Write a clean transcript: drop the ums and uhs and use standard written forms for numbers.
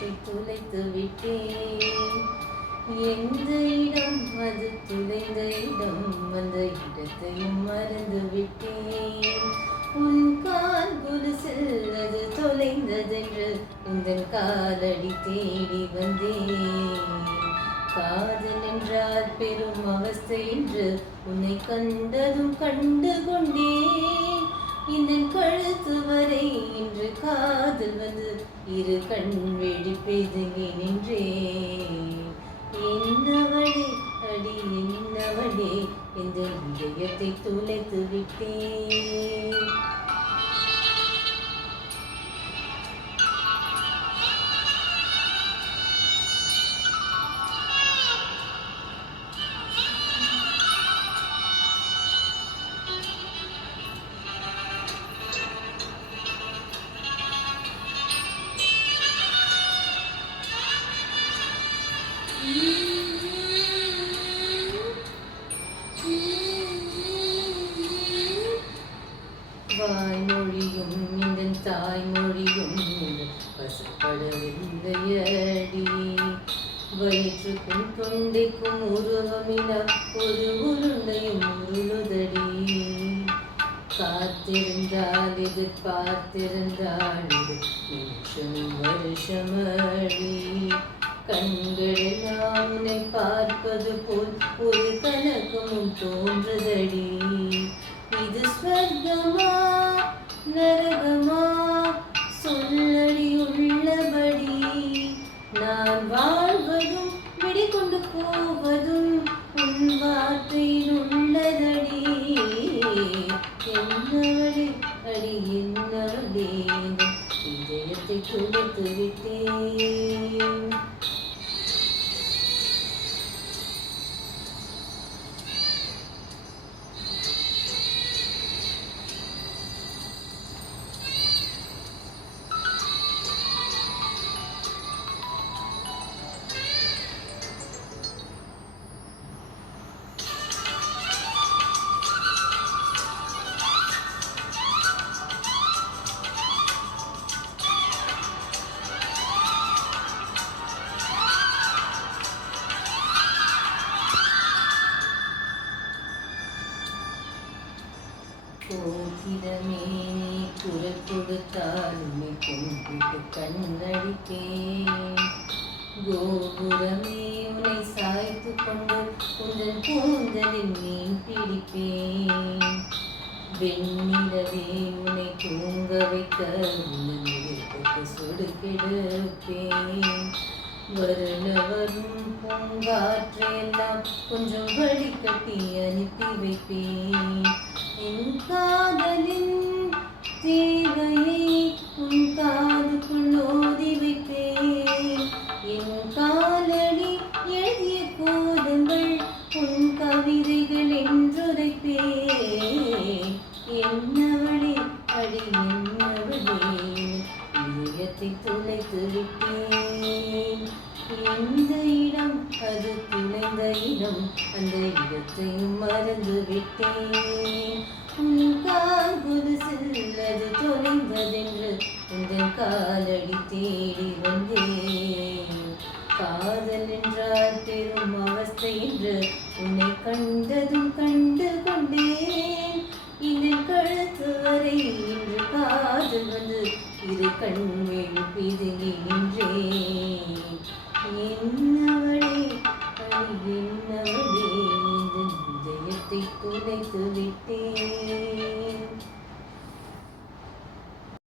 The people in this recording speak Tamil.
இதயத்தை துளைத்து விட்டேன். எந்த இடம் அது துளைந்த இடம், அந்த இடத்தையும் மறந்து விட்டேன். உன் கால் குலுசில் அது தொலைந்ததென்று உந்தன் காலடி தேடி வந்தேன். காதல் என்றால் பெரும் அவஸ்தை என்று உன்னை கண்டதும் கண்டு கொண்டேன். இந்த கழுத்து வரை இன்று காதல் வந்து இரு கண் வெடி பெதுங்கி நின்றேன். என்னவளே அடி என்னவளே, இந்த இதயத்தை துளைத்து விட்டேன். வாய்மொழியும் இந்த தாய்மொழியும் பசுப்படவில்லையடி. வயிற்றுக்கும் தொண்டைக்கும் உருவமில்ல ஒரு உருண்டையும் உருளுதடி. காத்திருந்தால் எதிர்பார்த்திருந்தால் நிமிஷம் வருஷமடி. கண்களெல்லாம் உன்னை பார்ப்பது போல் ஒரு கணக்கும் தோன்றுதடி. இது ஸ்வர்கமா நரகமா சொல்லடி உள்ளபடி. நான் வாழ்வதும் விடிகொண்டு போவதும் உன் வார்த்தையில் உள்ளதடி. என்னவளே அடி என்னவளே, இதயத்தை துளைத்து விட்டேன். கோகிதமே நீ குரல் கொடுத்தால் உன்னை கும்பிட்டு கண்ணடித்தேன். கோபுரமே உன்னை சாய்த்து கொண்டு உந்தன் கூந்தலில் மீன் பிடிப்பேன். வெண்ணிலவே உன்னை தூங்க வைக்க உன்னன் விருப்பத்தை சொடுக்கெடுப்பேன். வருணவரும் பூங்காற்றையெல்லாம் கொஞ்சம் வழிகட்டி அனுப்பி வைப்பேன். என் காதலின் தேவையை உன் காதுக்குள் ஓதி வைப்பேன். என் காலடி எழுதிய கோலங்கள் உன் கவிதைகள் என்றுரைப்பேன். என்னவளே அடி என்னவளே, இதயத்தை துளைத்து விட்டேன். எந்த இடம் அது துளைந்த இடம், அந்த இடத்தையும் மறந்து விட்டேன். உன் கால் குலுசில் அது தொலைந்ததென்று உந்தன் காலடி தேடி வந்தேன். காதல் என்றால் பெரும் அவஸ்தை என்று உன்னை கண்டதும் கண்டு கொண்டேன். இதன் கழுத்து வரை இன்று காதல் வந்து இரு கண் வெடி பிதுங்கி நின்றேன். என்னவளே அடி என்னவளே, இந்த இதயத்தை துளைத்து விட்டேன்.